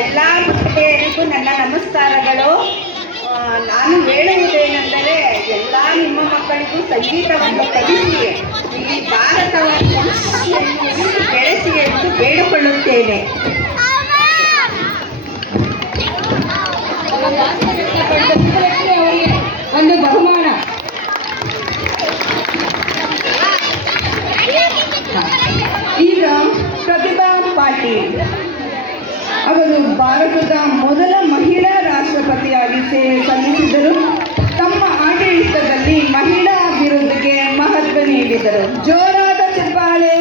ಎಲ್ಲ ಮಹಿಳೆಯರಿಗೂ ನನ್ನ ನಮಸ್ಕಾರಗಳು. ನಾನು ಹೇಳುವುದೇನೆಂದರೆ, ಎಲ್ಲ ನಿಮ್ಮ ಮಕ್ಕಳಿಗೂ ಸಂಗೀತವನ್ನು ಕಲಿಸಿ ಈ ಭಾರತದ ಸಂಸ್ಕೃತಿಯನ್ನು ಬೆಳೆಸಿ ಎಂದು ಬೇಡಿಕೊಳ್ಳುತ್ತೇನೆ. ಒಂದು ಬಹುಮಾನ. ಈಗ ಪ್ರತಿಭಾ ಪಾಟೀಲ್ ಅವರು ಭಾರತದ ಮೊದಲ ಮಹಿಳಾ ರಾಷ್ಟ್ರಪತಿಯಾಗಿ ಸೇವೆ ಸಲ್ಲಿಸಿದರು. ತಮ್ಮ ಆಡಳಿತದಲ್ಲಿ ಮಹಿಳಾ ಅಭಿವೃದ್ಧಿಗೆ ಮಹತ್ವ ನೀಡಿದರು. ಜೋರಾದ ಚಪ್ಪಾಳೆ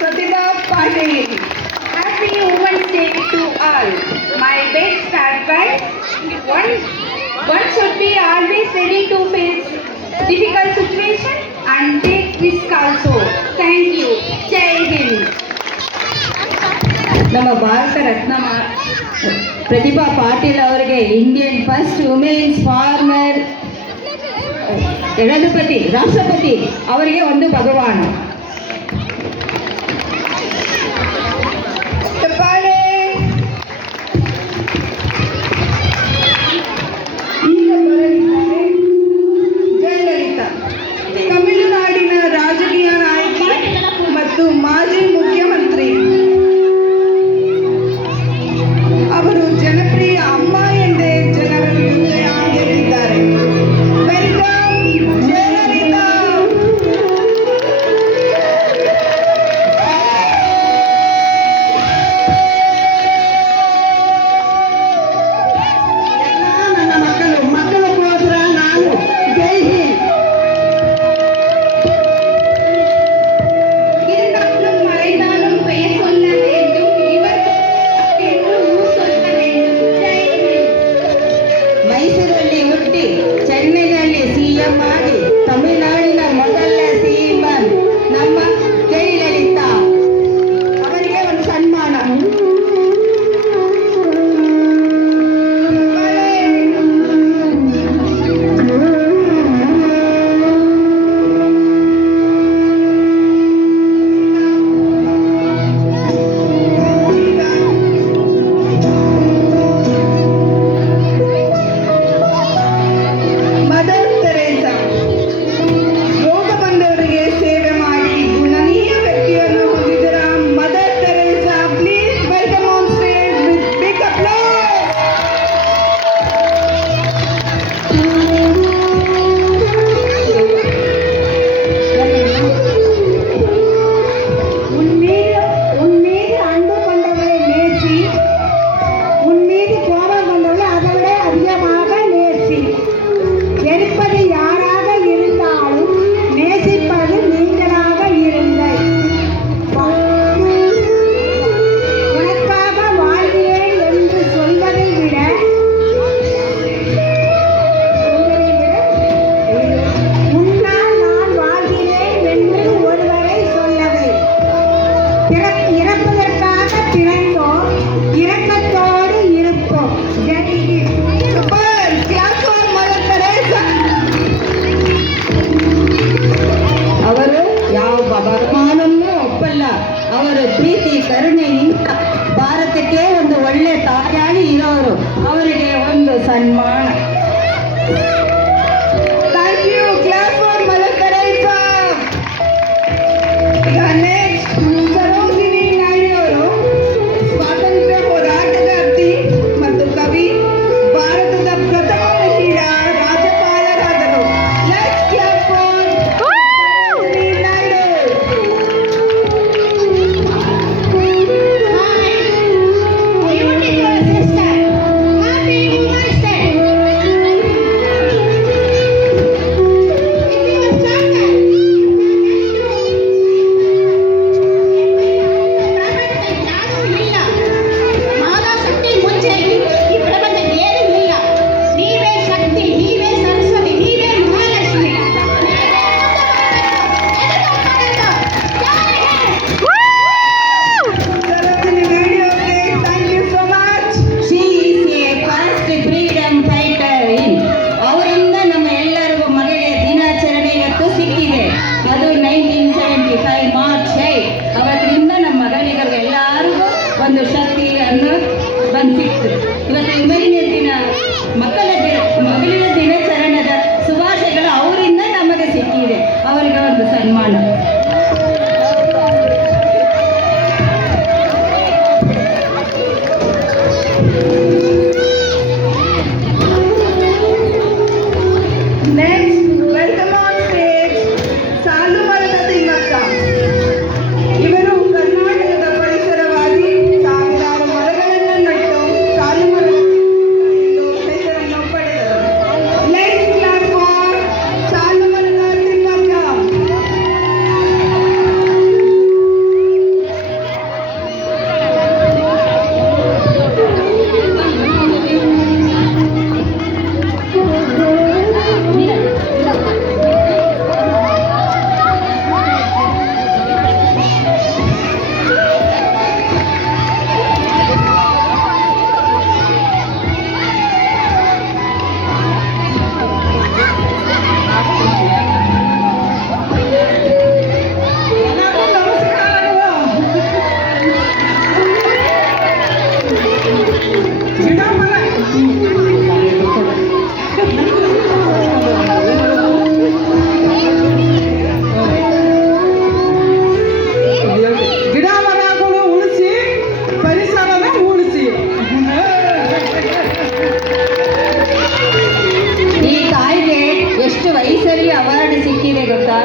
Pratibha Patil. Happy Women's Day to all. My best advice: one should be always ready to face difficult situations and take risk also. Thank you. Jai Hind. ನಮ್ಮ ಭಾರತ ರತ್ನ ಪ್ರತಿಭಾ ಪಾಟೀಲ್ ಅವರಿಗೆ ಇಂಡಿಯನ್ ಫಸ್ಟ್ ವುಮೆನ್ಸ್ ಫಾರ್ಮರ್ ರಾಷ್ಟ್ರಪತಿ ಅವರಿಗೆ ಒಂದು ಬಹುಮಾನ. ಈಗ ಬರಲಿದ್ದಾರೆ ಜಯಲಲಿತಾ, ತಮಿಳುನಾಡಿನ ರಾಜಕೀಯ ನಾಯಕಿ ಮತ್ತು ಮಾಜಿ ಮುಖ್ಯಮಂತ್ರಿ. ಅವರು ಜನಪ್ರಿಯ ಅಮ್ಮ ಎಂದೇ ಜನರ ಹೃದಯದಲ್ಲಿದ್ದಾರೆ. ವೆಲ್ಕಮ್ ಜಯಲಲಿತಾ. ನನ್ನ ಮಕ್ಕಳಿಗೋಸ್ಕರ ನಾನು ಜೈ ಹಿಂದ್. இருந்தாலும் மறைந்தாலும் பெயர் சொல்ல வேண்டும். இவர் சொல்ல வேண்டும். Jai Hind. ಮೈಸೂರಲ್ಲಿ ಹುಟ್ಟಿ ಚೆನ್ನೈನಲ್ಲಿ ಸಿಎಂ ಆಗಿ ತಮಿಳುನಾಡಿನ ಮೊದಲ ಸಿಎಂ ನಮ್ಮ ಜಯಲಲಿತಾ ಅವರಿಗೆ ಒಂದು ಸನ್ಮಾನ. ಮದರ್ ತೆರೇಸಾ ರೋಗ ಬಂದವರಿಗೆ ಸೇವೆ ಮಾಡಿ ಗುಣನೀಯ ವ್ಯಕ್ತಿಯನ್ನು ಹೊಂದಿದರ Mother Teresa. Please welcome on stage with big applause. உன்மீது அன்பு கொண்டவளை நேசி, உன்மீது கோபம் கொண்டவளை அதைவிட அதிகமாக நேசி. வெறுப்பது யாராக இருந்தாலும் நேசிப்பது நீங்களாக இருங்கள். உனக்காக வாழ்கிறேன் என்று சொல்வதை விட உன்னால் நான் வாழ்கிறேன் என்று ஒருவரை சொல்லவை. இறப்பதற்காக பிறந்தோம், இரக்கத்தோடு இருப்போம். Jai Hind. Super! Clap for Mother Teresa. ಅವರು ಯಾವ ಬಹುಮಾನವನ್ನೂ ಒಪ್ಪಲ್ಲ. ಅವರ ಪ್ರೀತಿ ಕರುಣೆಯಿಂದ ಭಾರತಕ್ಕೆ ಒಂದು ಒಳ್ಳೆ ತಾಯಾಗಿ ಇರೋರು. ಅವರಿಗೆ ಒಂದು ಸನ್ಮಾನ. Thank you. Clap for Mother Teresa. ಈಗ next ಸರೋಜಿನಿ ನಾಯ್ಡು ಅವರು ಸ್ವಾತಂತ್ರ್ಯ ಹೋರಾಟಗಾರ್ತಿ ಮತ್ತು ಕವಿ, ಭಾರತದ ಪ್ರಥಮ ಮಹಿಳಾ ರಾಜ್ಯಪಾಲರಾದರು. Let's clap for Sarojini Naidu. Beautiful sister. Happy Women's Day. ಬಂದು ಸಿಕ್ತು. ಇವತ್ತು ಯುವಜನ ದಿನ, ಮಗಳಿನ ದಿನಾಚರಣೆದ ಶುಭಾಶಯಗಳು ಅವರಿಂದ ನಮಗೆ ಸಿಕ್ಕಿದೆ. ಅವರಿಗೆ ಒಂದು ಸನ್ಮಾನ. Next, welcome on stage ಸಾಲುಮರದ ತಿಮ್ಮಕ್ಕ. ಇವರು ಕರ್ನಾಟಕದ ಪರಿಸರವಾದಿ, ಸಾವಿರಾರು ಮರಗಳನ್ನು ನಟ್ಟು ಸಾಲುಮರದ ಎಂದು ಹೆಸರನ್ನು ಪಡೆದರು. Let's clap for ಸಾಲುಮರದ ತಿಮ್ಮಕ್ಕ. ಗಿಡ ಮರಗಳು ಉಳಿಸಿ ಪರಿಸರನ ಉಳಿಸಿ. ಈ ತಾಯಿಗೆ ಎಷ್ಟು ವಯಸ್ಸಲ್ಲಿ ಅವಾರ್ಡ್ ಸಿಕ್ಕಿದೆ ಗೊತ್ತಾ?